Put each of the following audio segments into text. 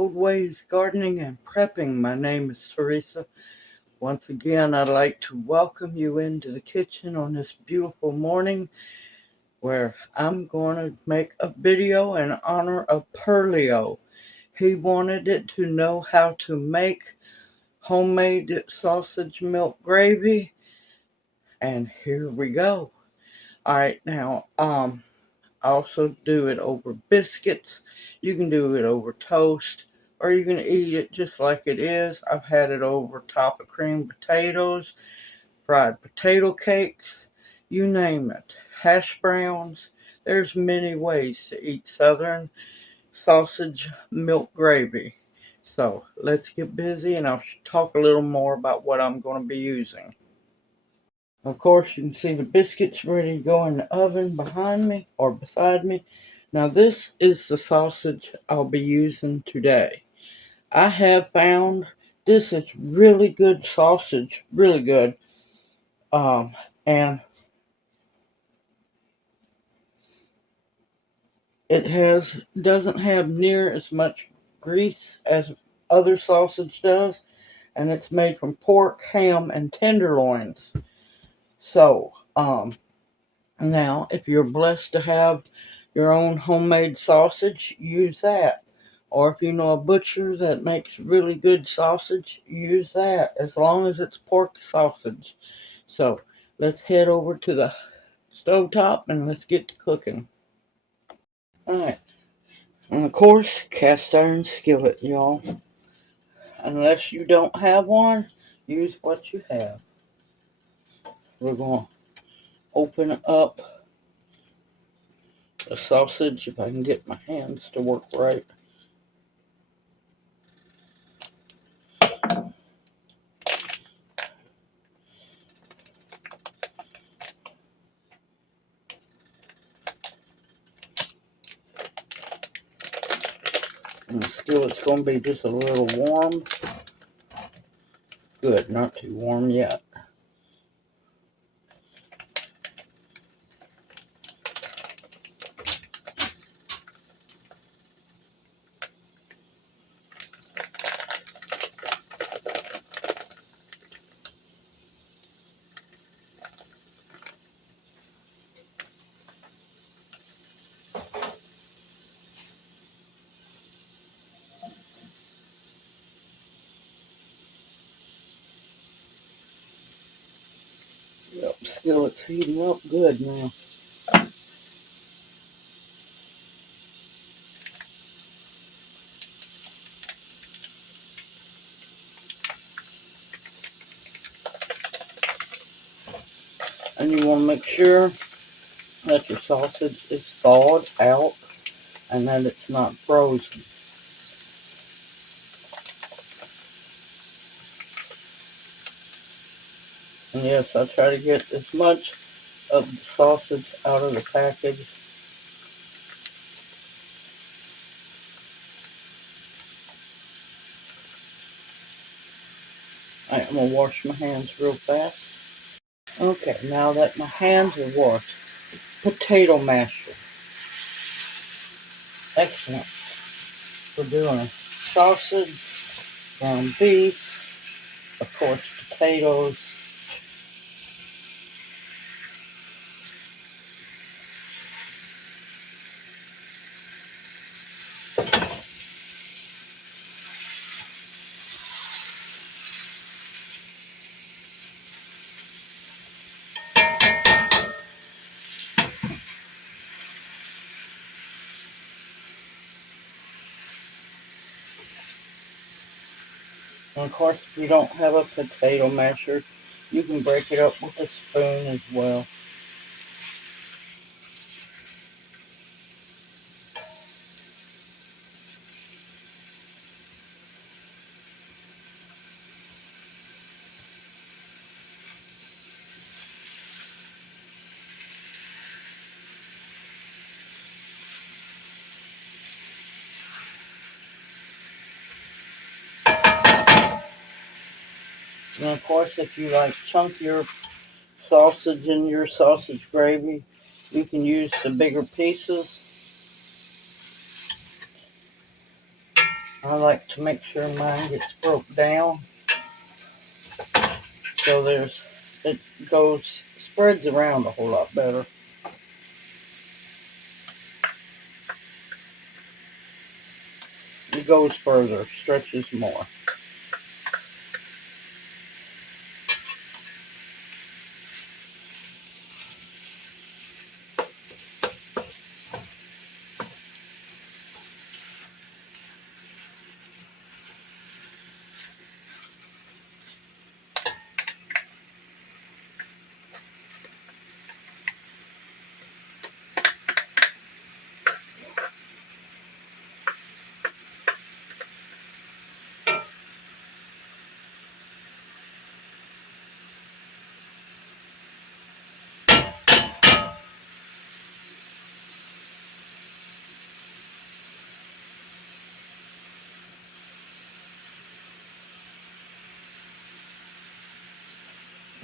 Old Ways Gardening and Prepping. My name is Teresa. Once again, I'd like to welcome you into the kitchen on this beautiful morning where I'm going to make a video in honor of Perlio. He wanted it to know how to make homemade sausage milk gravy, and here we go. All right, now, I also do it over biscuits. You can do it over toast, or you can eat it just like it is. I've had it over top of creamed potatoes, fried potato cakes, you name it. Hash browns. There's many ways to eat Southern sausage milk gravy. So let's get busy and I'll talk a little more about what I'm going to be using. Of course, you can see the biscuits ready to go in the oven behind me or beside me. Now, this is the sausage I'll be using today. I have found this is really good sausage, really good. And doesn't have near as much grease as other sausage does, and it's made from pork, ham, and tenderloins. So, now, if you're blessed to have your own homemade sausage, use that. Or if you know a butcher that makes really good sausage, use that, as long as it's pork sausage. So, let's head over to the stovetop and let's get to cooking. Alright, and of course, cast iron skillet, y'all. Unless you don't have one, use what you have. We're going to open up the sausage, if I can get my hands to work right. And still, it's going to be just a little warm. Good, not too warm yet. Yep, skillet's heating up good now. And you want to make sure that your sausage is thawed out and that it's not frozen. And yes, I try to get as much of the sausage out of the package. Alright, I'm going to wash my hands real fast. Okay, now that my hands are washed, potato masher. Excellent for doing sausage, ground beef, of course potatoes, and of course if you don't have a potato masher, you can break it up with a spoon as well. And of course, if you like chunkier sausage in your sausage gravy, you can use the bigger pieces. I like to make sure mine gets broke down so it spreads around a whole lot better. It goes further, stretches more.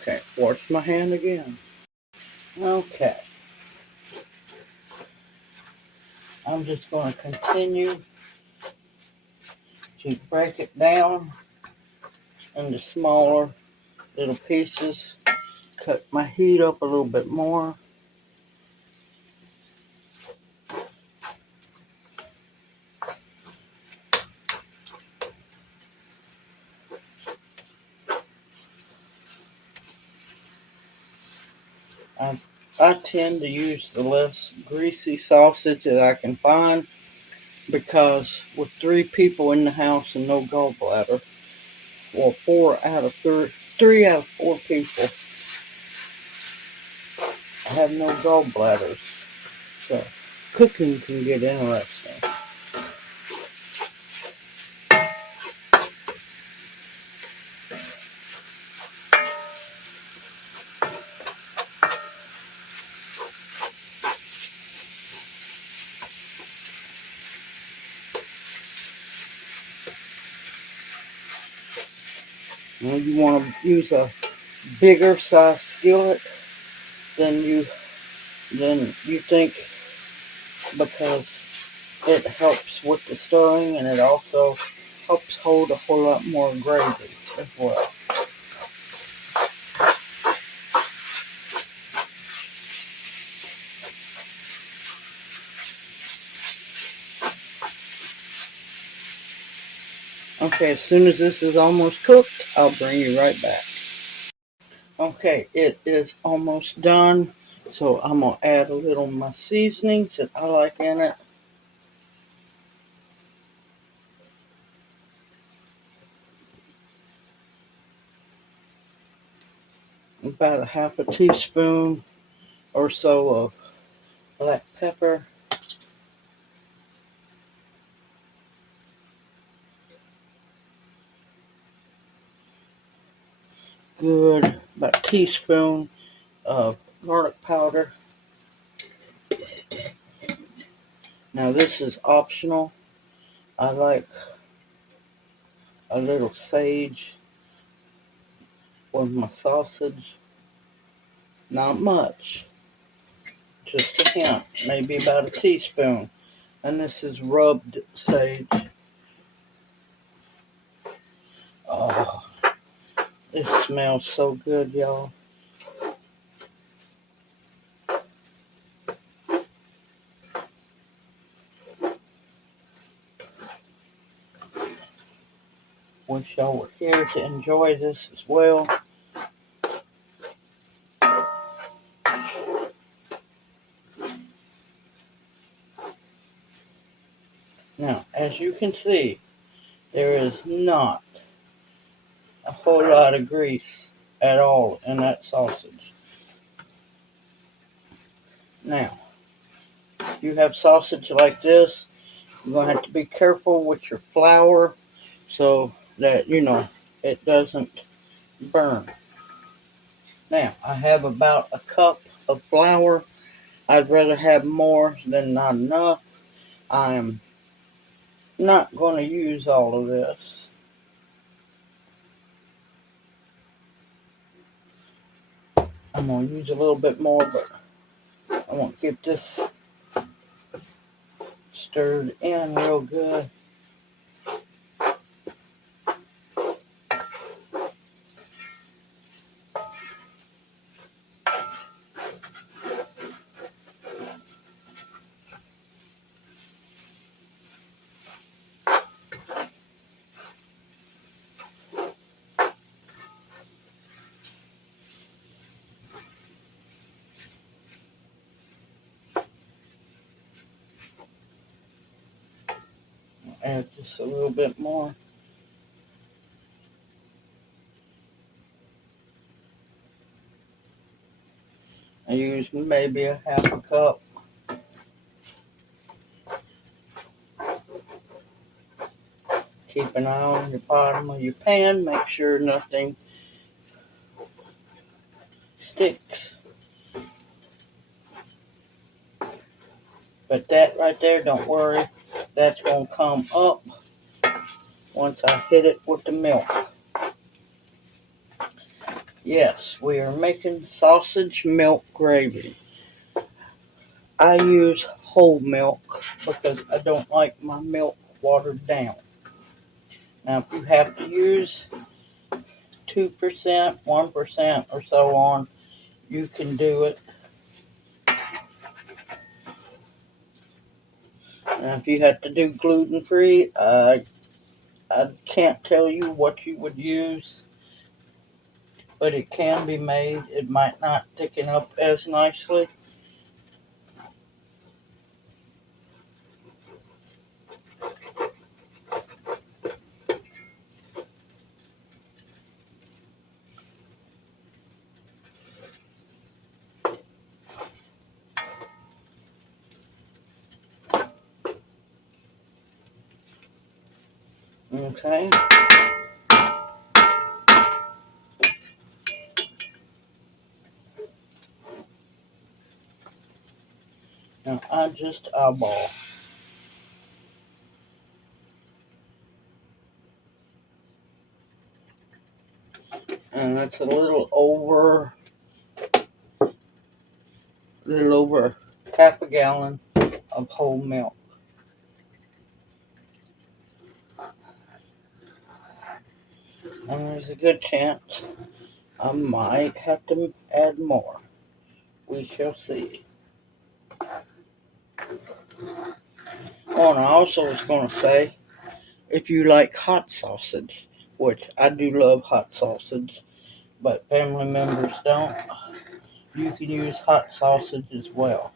Okay, wash my hand again. Okay. I'm just going to continue to break it down into smaller little pieces. Cut my heat up a little bit more. I tend to use the less greasy sausage that I can find because with 3 people in the house and no gallbladder, well, 3 out of 4 people have no gallbladders, so cooking can get interesting. Well, you want to use a bigger size skillet than you think, because it helps with the stirring and it also helps hold a whole lot more gravy as well. Okay, as soon as this is almost cooked, I'll bring you right back. Okay, it is almost done, so I'm going to add a little of my seasonings that I like in it. About a half a teaspoon or so of black pepper. Good, about a teaspoon of garlic powder. Now this is optional. I like a little sage with my sausage. Not much, just a hint, maybe about a teaspoon. And this is rubbed sage. Oh, it smells so good, y'all. Wish y'all were here to enjoy this as well. Now, as you can see, there is not a whole lot of grease at all in that sausage. Now, if you have sausage like this, you're going to have to be careful with your flour so that, it doesn't burn. Now, I have about a cup of flour. I'd rather have more than not enough. I'm not going to use all of this. I'm going to use a little bit more, but I want to get this stirred in real good. Add just a little bit more. I use maybe a half a cup. Keep an eye on the bottom of your pan. Make sure nothing sticks. But that right there, don't worry. That's going to come up once I hit it with the milk. Yes, we are making sausage milk gravy. I use whole milk because I don't like my milk watered down. Now, if you have to use 2%, 1%, or so on, you can do it. Now, if you have to do gluten-free, I can't tell you what you would use, but it can be made. It might not thicken up as nicely. Okay. Now, I just eyeball. And that's a little over half a gallon of whole milk. And there's a good chance I might have to add more. We shall see. Oh, and I also was going to say, if you like hot sausage, which I do love hot sausage, but family members don't, you can use hot sausage as well.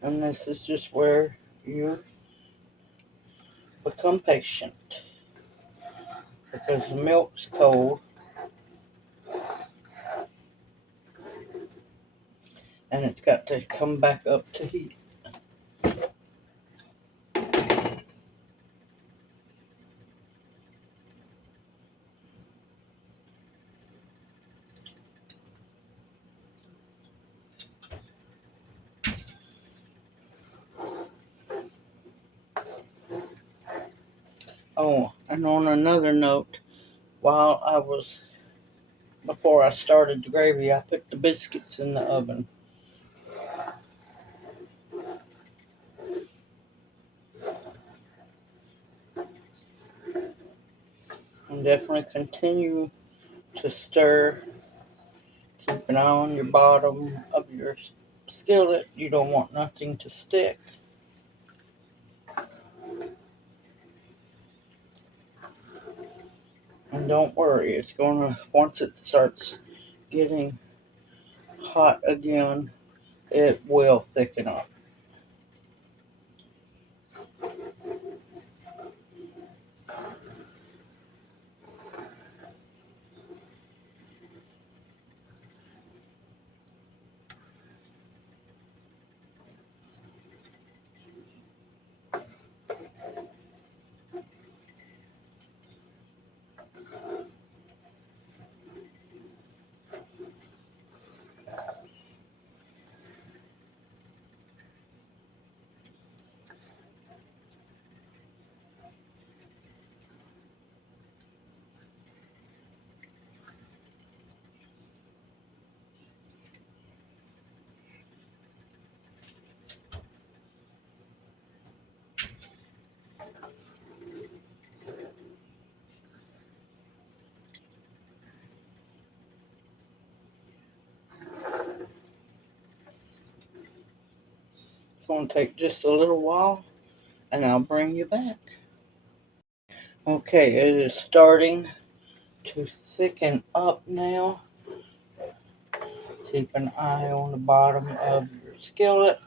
And this is just where you become patient, because the milk's cold and it's got to come back up to heat. Oh, and on another note, before I started the gravy, I put the biscuits in the oven. And definitely continue to stir. Keep an eye on your bottom of your skillet. You don't want nothing to stick. And don't worry, once it starts getting hot again, it will thicken up. going to take just a little while, and I'll bring you back. Okay, it is starting to thicken up now. Keep an eye on the bottom of your skillet.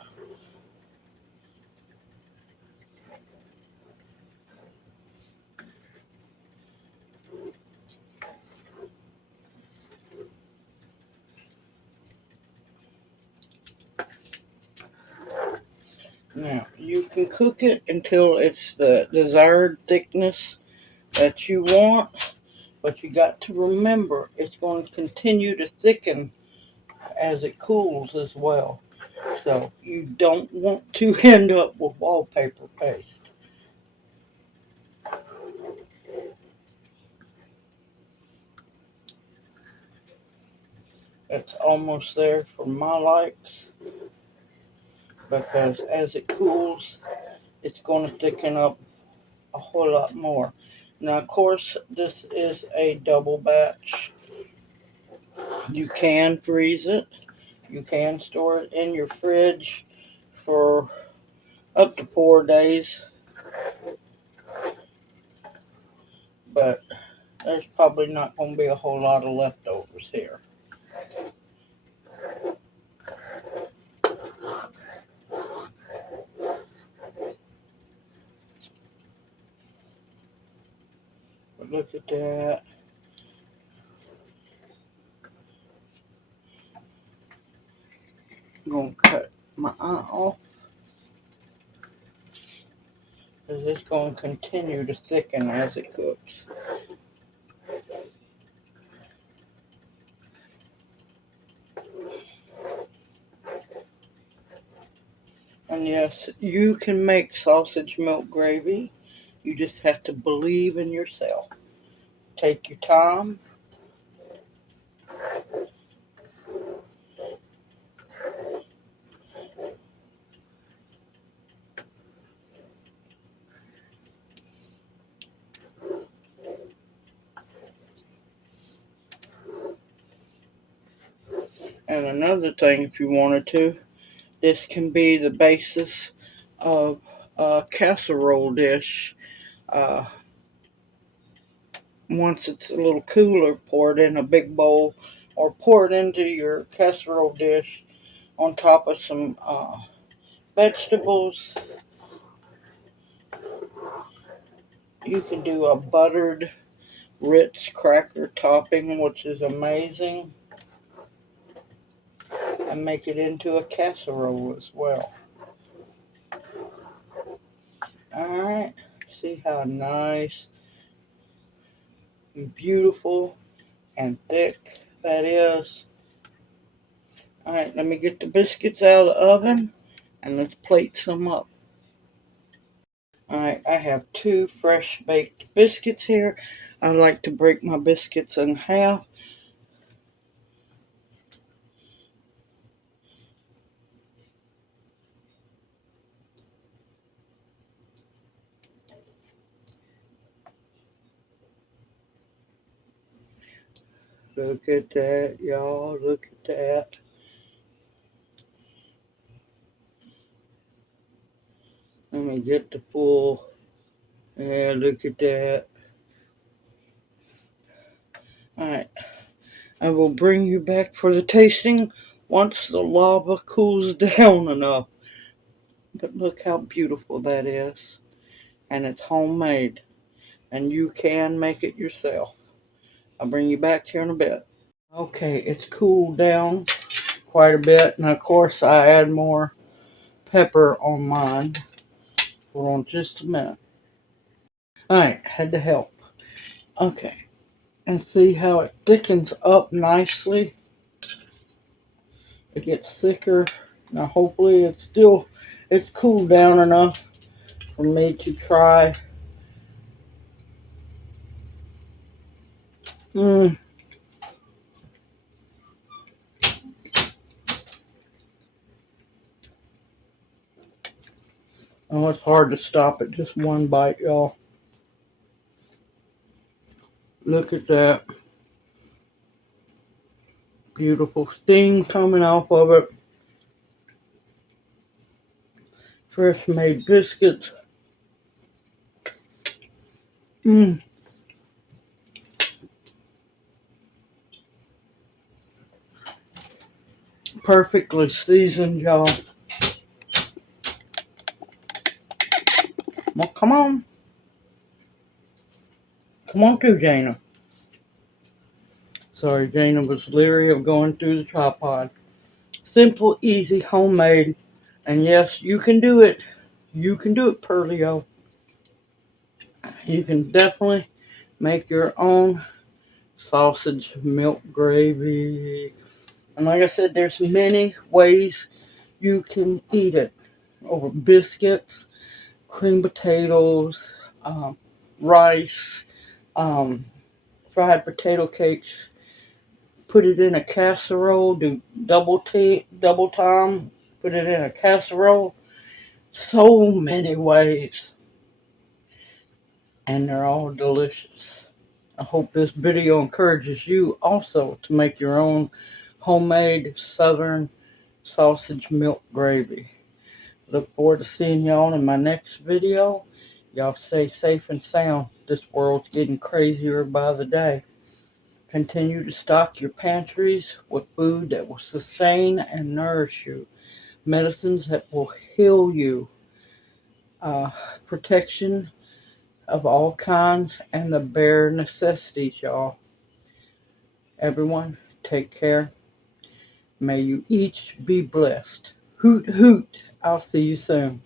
Now, you can cook it until it's the desired thickness that you want, but you got to remember it's going to continue to thicken as it cools as well. So you don't want to end up with wallpaper paste. It's almost there for my likes, because as it cools, it's going to thicken up a whole lot more. Now, of course, this is a double batch. You can freeze it. You can store it in your fridge for up to 4 days, but there's probably not going to be a whole lot of leftovers here. But look at that. I'm going to cut my eye off, because it's going to continue to thicken as it cooks. And yes, you can make sausage milk gravy. You just have to believe in yourself. Take your time. And another thing, if you wanted to, this can be the basis of a casserole dish. Uh, Once it's a little cooler, pour it in a big bowl, or pour it into your casserole dish on top of some vegetables. You can do a buttered Ritz cracker topping, which is amazing, and make it into a casserole as well. Alright, see how nice and beautiful and thick that is. Alright, let me get the biscuits out of the oven and let's plate some up. Alright, I have 2 fresh baked biscuits here. I like to break my biscuits in half. Look at that, y'all. Look at that. Let me get the full. Yeah, look at that. Alright, I will bring you back for the tasting once the lava cools down enough. But look how beautiful that is. And it's homemade. And you can make it yourself. I'll bring you back here in a bit. Okay, it's cooled down quite a bit. And of course, I add more pepper on mine. Hold on just a minute. Alright, had to help. Okay, and see how it thickens up nicely. It gets thicker. Now hopefully it's cooled down enough for me to try. Oh, it's hard to stop at just one bite, y'all. Look at that. Beautiful steam coming off of it. fresh made biscuits. Mmm, perfectly seasoned, y'all. Well, come on. Come on through, Jana. Sorry, Jana was leery of going through the tripod. Simple, easy, homemade. And yes, you can do it. You can do it, Perlio. You can definitely make your own sausage milk gravy. And like I said, there's many ways you can eat it. Over biscuits, cream potatoes, rice, um, fried potato cakes. Put it in a casserole. Do double time. Put it in a casserole. So many ways, and they're all delicious. I hope this video encourages you also to make your own homemade southern sausage milk gravy. Look forward to seeing y'all in my next video. Y'all stay safe and sound. This world's getting crazier by the day. Continue to stock your pantries with food that will sustain and nourish you. Medicines that will heal you. Protection of all kinds and the bare necessities, y'all. Everyone, take care. May you each be blessed. Hoot, hoot. I'll see you soon.